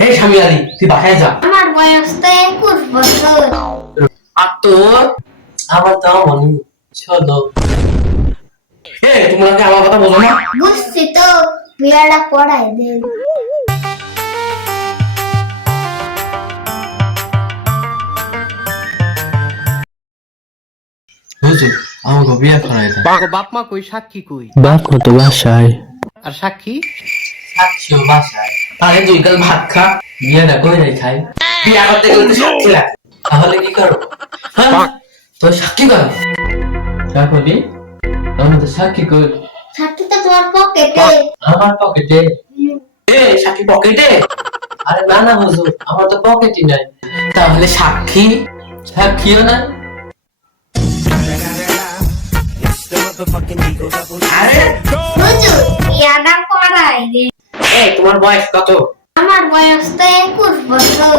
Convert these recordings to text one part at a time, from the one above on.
হে স্বামী আলী, তুই বাসায় যা। আমার বয়স তো 21 বছর। আর তোর? আমার তো মনে ষোলো। তোমরা কি আমার কথা বোঝো না? বুঝছি তো, বিয়াটা পড়াই দে। হুজুর, আমাকে বিয়ে করাই দেন। বাপ মা কই, সাক্ষী কই? বাপ মা তো বাসায়। আর সাক্ষী? সাক্ষীও বাসায়। আরে তুই কাল ভাত খা, বিয়েটা কইরাই খাই। বিয়ে করতে গেলে তো সাক্ষী লাগে, তাহলে কি করো? হ্যাঁ, তো সাক্ষী কর। তাহলে আমি তো সাক্ষী কই। সাক্ষী তো তোমার পকেটে। আমার পকেটে? সাক্ষী পকেটে? আরে না না হুজুর, আমার তো পকেটই নাই। তাহলে সাক্ষী? সাক্ষীও না? আরে হুজুর, বিয়াটা পড়াই দে। তোমার বয়স কত? আমার বয়স তো 21 বছর।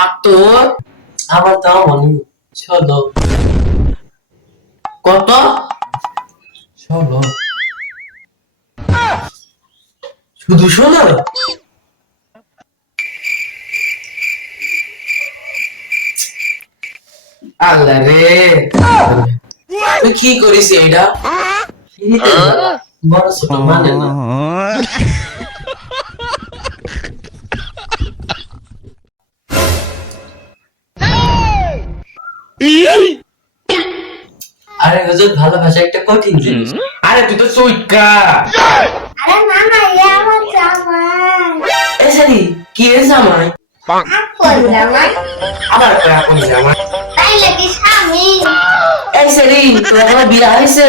আর তোর? আমার তো মনে ষোলো। কত? 16। শুধু 16? আল্লাহ রে, তুই কি করিস এইটা? বড় ছোট মানে না। আরে হুজুর, ভালোবাসা একটা কঠিন জিনিস। আরে তুই তো চুইকা। আরে না না, এ আমার জামাই। এসারি কি এর জামাই? আপন জামাই। আবার কই আপন জামাই? তাইলে কি স্বামী? এসারি তোর আমার বিয়ে হয়েছে?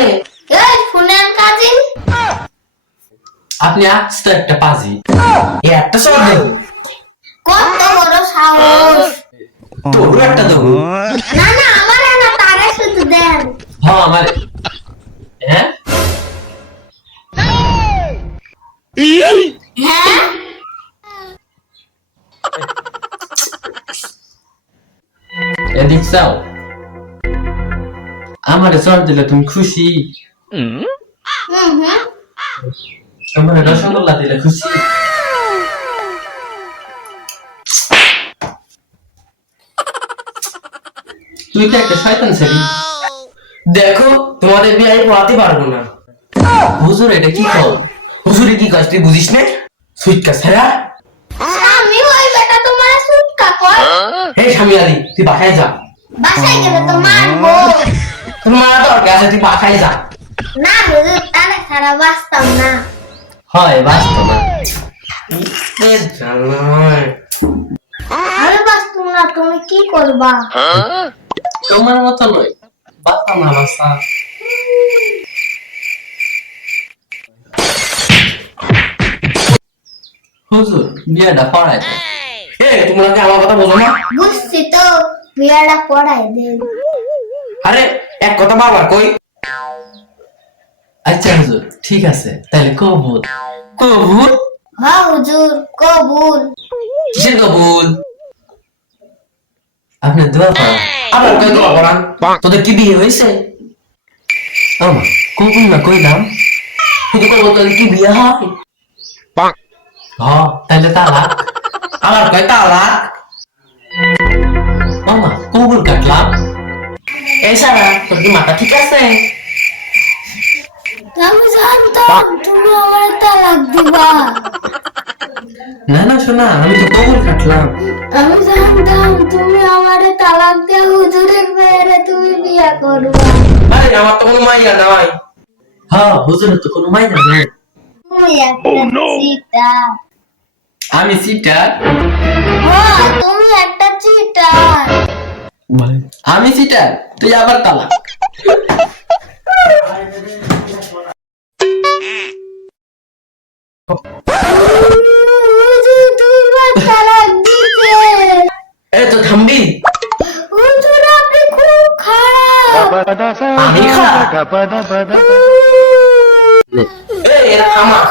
এই ফোনের কাজিন। আপনি আস্ত একটা পাজি। একটা শব্দ কত বড় সাহস! তোর একটা দেবো। না না, আমার না, তারে শুধু দেন। হ্যাঁ আমার। হ্যাঁ হ্যাঁ, এদিক চাও। আমার জ্বর দিলে তুমি খুশি? হুম হুম। আমার রসগোল্লা দিলে খুশি? তুই তো একটা শয়তান ছেলে। দেখো, তোমাদের বিয়ে আমি পড়াতে পারবো না। হুজুর এটা কি কও? হুজুরে কি কাজ তুই বুঝিস না? সুইটকা ছাড়া। স্বামী হই বেটা, তোমার সুটকা কর। হে স্বামী আলী, তুই বাসায় যা। বাসায় গেলে তো মারবো। তোর মারা দরকার আছে, তুই বাসায় যা। না হুজুর, তারে ছাড়া বাঁচতাম না। হয় বাস্তব না। জানাই আমি বাঁচতাম না, তুমি কি করবা? তোমার মতো নয়, বাসা না বাসা। হুজুর বিয়েটা পড়াই দেন। তোমরা কি আমার কথা বোঝো না? বুঝছি তো, বিয়াটা পড়াই দে। আরে এক কথা বারবার কই। আচ্ছা হুজুর, ঠিক আছে, তাহলে কবুল। কবুল? হ্যাঁ হুজুর, কবুল। কিসের কবুল? আপনি দোয়া করেন। আবার কই দোয়া করান? তোদের কি বিয়ে হয়েছে? আমার কবুল না কইলাম, শুধু কবুল তোদের কি বিয়ে হয়? তাহলে তালাক। আবার কয় তালাক। মামা কবুল কাটলাম। এই সারা, তোর কি মাথা ঠিক আছে? আমি জানতাম তুমি আমার তালাক দিবা। না না শোনা, আমি তো কবুল কাটলাম। আমি জানতাম তুমি আমারে তালাক দিয়ে হুজুরের মেয়েরে তুমি বিয়া করবা। আরে আমার তো কোনো মাইয়া নাই। হ্যাঁ হুজুরের তো কোনো মাইয়া নাই। তুমি একটা চিটার। আমি সিটার? হ্যাঁ, তুমি একটা চিটার। আমি সিটার, তুই আবার তালাক। হুজুর দুইবার তালাক দিছে। এই তো থামবি। হুজুর আপনি খুব খারাপ। আমি খারাপ? এই এরা থামা,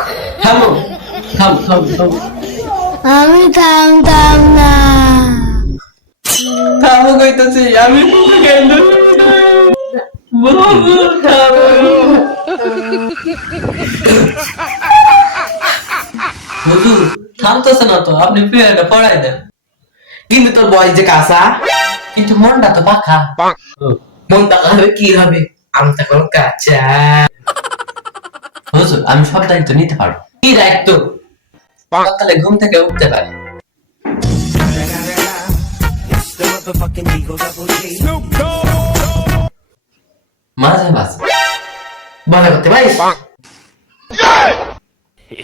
থামো, থাম থাম থাম। আমি থামতাম না। থামো কইতাছি, আমি কেন বহু থামো। হুজুর থামতেছে না তো, আপনি পিরিয়ডটা পড়াই দেন। কিন্তু তোর বয়স যে কাঁচা, কিন্তু মনটা তো পাকা। মন পাকা হবে কি হবে, আমি তো কোনো কাঁচা। হুজুর, আমি সব দায়িত্ব নিতে পারবো। কি দায়িত্ব? সকালে ঘুম থেকে উঠতে পারি, মাঝে মাঝে মনে করতে পারিস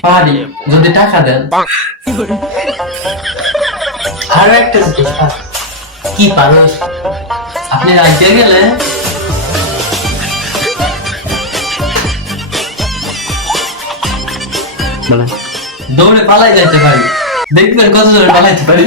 পারি, যদি টাকা দেন। আরো একটা জিনিস পারি। কি পারো? আপনি রাখতে গেলে দৌড়ে পালাই যাইতে পারি, দেখবেন কত জোরে পালাইতে পারি।